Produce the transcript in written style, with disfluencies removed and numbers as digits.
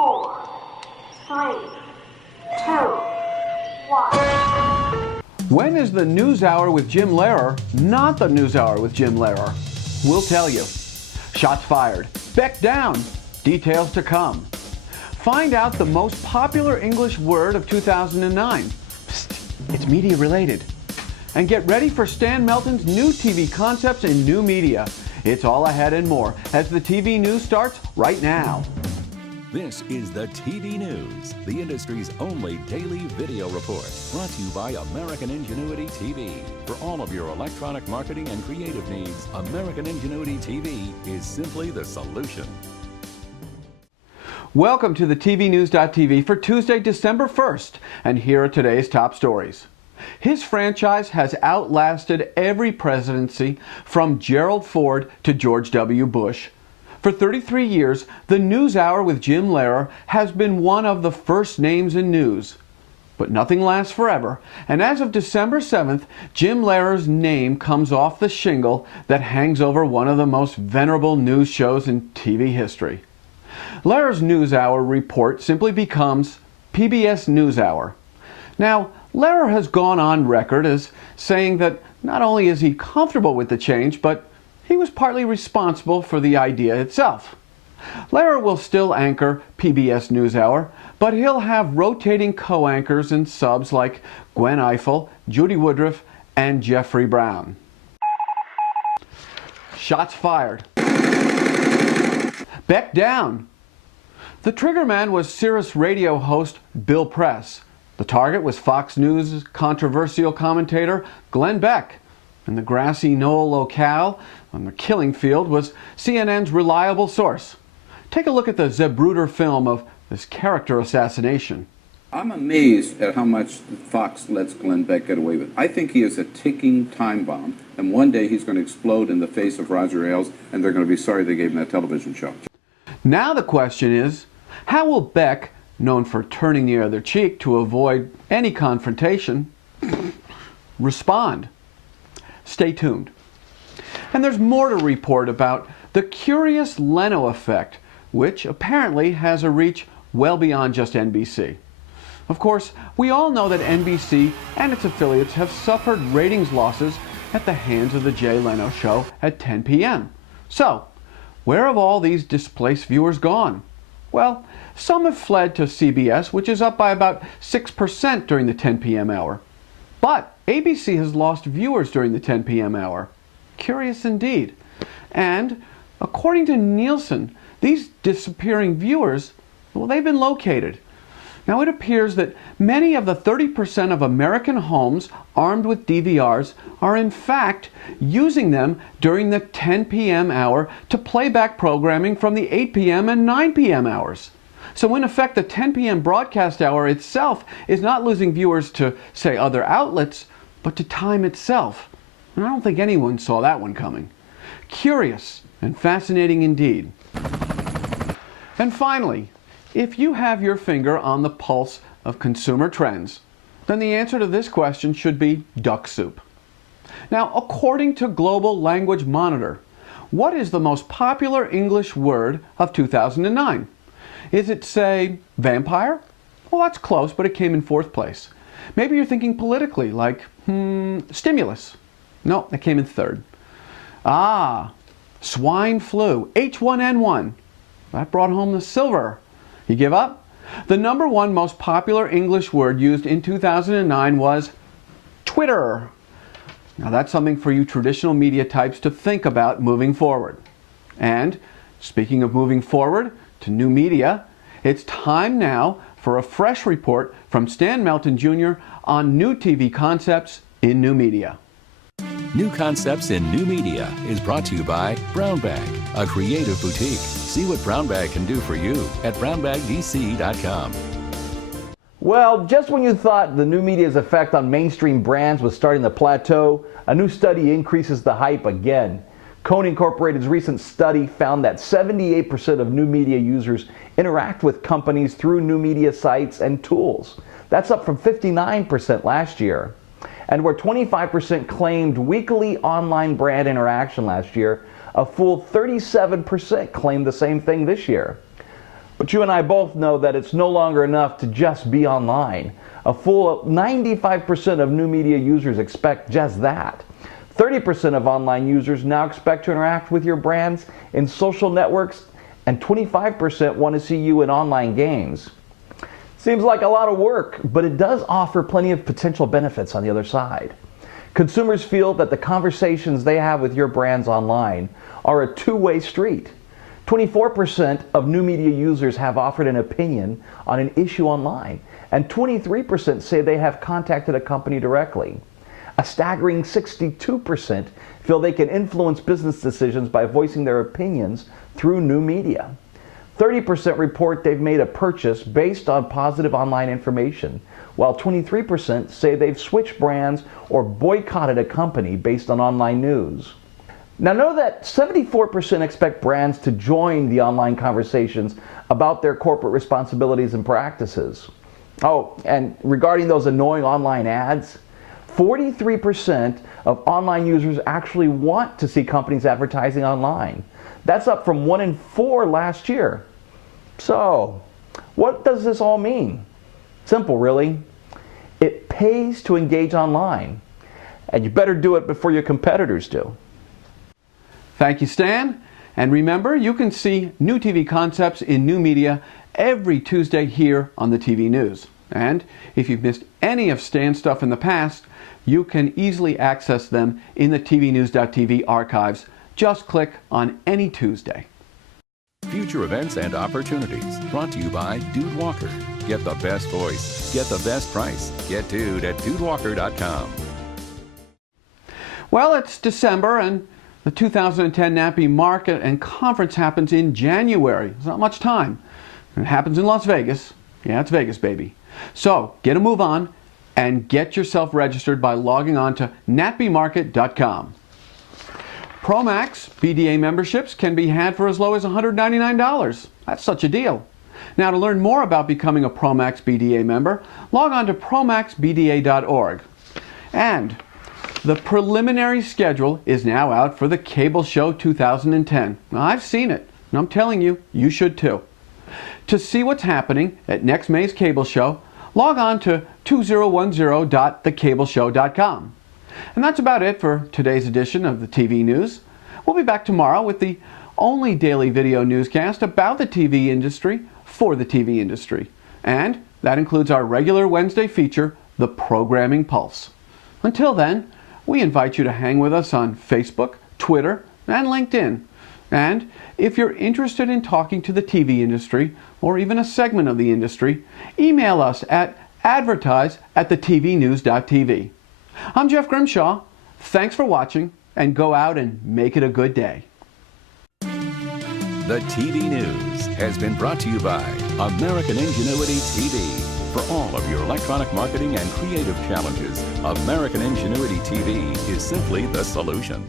4, 3, 2, 1. When is the News Hour with Jim Lehrer not the News Hour with Jim Lehrer? We'll tell you. Shots fired. Beck down. Details to come. Find out the most popular English word of 2009. Psst, it's media related. And get ready for Stan Melton's new TV concepts in new media. It's all ahead and more as the TV news starts right now. This is the TV News, the industry's only daily video report, brought to you by American Ingenuity TV. For all of your electronic marketing and creative needs, American Ingenuity TV is simply the solution. Welcome to the TVNews.TV for Tuesday, December 1st, and here are today's top stories. His franchise has outlasted every presidency from Gerald Ford to George W. Bush. For 33 years, the News Hour with Jim Lehrer has been one of the first names in news. But nothing lasts forever, and as of December 7th, Jim Lehrer's name comes off the shingle that hangs over one of the most venerable news shows in TV history. Lehrer's News Hour report simply becomes PBS News Hour. Now, Lehrer has gone on record as saying that not only is he comfortable with the change, but he was partly responsible for the idea itself. Lehrer will still anchor PBS NewsHour, but he'll have rotating co-anchors and subs like Gwen Eiffel, Judy Woodruff, and Jeffrey Brown. Shots fired. Beck down. The triggerman was Sirius radio host Bill Press. The target was Fox News' controversial commentator Glenn Beck. And the grassy knoll locale on the killing field was CNN's reliable source. Take a look at the Zapruder film of this character assassination. I'm amazed at how much Fox lets Glenn Beck get away with. I think he is a ticking time bomb, and one day he's going to explode in the face of Roger Ailes, and they're going to be sorry they gave him that television show. Now the question is, how will Beck, known for turning the other cheek to avoid any confrontation, respond? Stay tuned. And there's more to report about the curious Leno effect, which apparently has a reach well beyond just NBC. Of course, we all know that NBC and its affiliates have suffered ratings losses at the hands of the Jay Leno show at 10 p.m. So, where have all these displaced viewers gone? Well, some have fled to CBS, which is up by about 6% during the 10 p.m. hour. But ABC has lost viewers during the 10 p.m. hour. Curious indeed. And according to Nielsen, these disappearing viewers, well, they've been located. Now it appears that many of the 30% of American homes armed with DVRs are in fact using them during the 10 p.m. hour to play back programming from the 8 p.m. and 9 p.m. hours. So in effect, the 10 p.m. broadcast hour itself is not losing viewers to, say, other outlets, but to time itself. And I don't think anyone saw that one coming. Curious and fascinating indeed. And finally, if you have your finger on the pulse of consumer trends, then the answer to this question should be duck soup. Now, according to Global Language Monitor, what is the most popular English word of 2009? Is it, say, vampire? Well, that's close, but it came in fourth place. Maybe you're thinking politically, like, stimulus. No, it came in third. Swine flu, H1N1. That brought home the silver. You give up? The number one most popular English word used in 2009 was Twitter. Now that's something for you traditional media types to think about moving forward. And speaking of moving forward to new media, it's time now for a fresh report from Stan Melton Jr. on new TV concepts in new media. New Concepts in New Media is brought to you by Brown Bag, a creative boutique. See what Brown Bag can do for you at brownbagdc.com. Well, just when you thought the new media's effect on mainstream brands was starting to plateau, a new study increases the hype again. Cohn Incorporated's recent study found that 78% of new media users interact with companies through new media sites and tools. That's up from 59% last year. And where 25% claimed weekly online brand interaction last year, a full 37% claimed the same thing this year. But you and I both know that it's no longer enough to just be online. A full 95% of new media users expect just that. 30% of online users now expect to interact with your brands in social networks, and 25% want to see you in online games. Seems like a lot of work, but it does offer plenty of potential benefits on the other side. Consumers feel that the conversations they have with your brands online are a two-way street. 24% of new media users have offered an opinion on an issue online, and 23% say they have contacted a company directly. A staggering 62% feel they can influence business decisions by voicing their opinions through new media. 30% report they've made a purchase based on positive online information, while 23% say they've switched brands or boycotted a company based on online news. Now know that 74% expect brands to join the online conversations about their corporate responsibilities and practices. Oh, and regarding those annoying online ads, 43% of online users actually want to see companies advertising online. That's up from 1 in 4 last year. So, what does this all mean? Simple, really. It pays to engage online, and you better do it before your competitors do. Thank you, Stan. And remember, you can see new TV concepts in new media every Tuesday here on the TV News. And if you've missed any of Stan's stuff in the past, you can easily access them in the TVNews.tv archives. Just click on any Tuesday. Future events and opportunities brought to you by Dude Walker. Get the best voice. Get the best price. Get Dude at DudeWalker.com. Well, it's December and the 2010 Nappy Market and Conference happens in January. There's not much time. It happens in Las Vegas. Yeah, it's Vegas, baby. So get a move on and get yourself registered by logging on to nappymarket.com. Promax BDA memberships can be had for as low as $199. That's such a deal. Now, to learn more about becoming a Promax BDA member, log on to promaxbda.org. And the preliminary schedule is now out for the Cable Show 2010. Now, I've seen it, and I'm telling you, you should too. To see what's happening at next May's Cable Show, log on to 2010.thecableshow.com. And that's about it for today's edition of the TV News. We'll be back tomorrow with the only daily video newscast about the TV industry for the TV industry. And that includes our regular Wednesday feature, The Programming Pulse. Until then, we invite you to hang with us on Facebook, Twitter, and LinkedIn. And if you're interested in talking to the TV industry, or even a segment of the industry, email us at advertise@thetvnews.tv. I'm Jeff Grimshaw. Thanks for watching, and go out and make it a good day. The TV News has been brought to you by American Ingenuity TV. For all of your electronic marketing and creative challenges, American Ingenuity TV is simply the solution.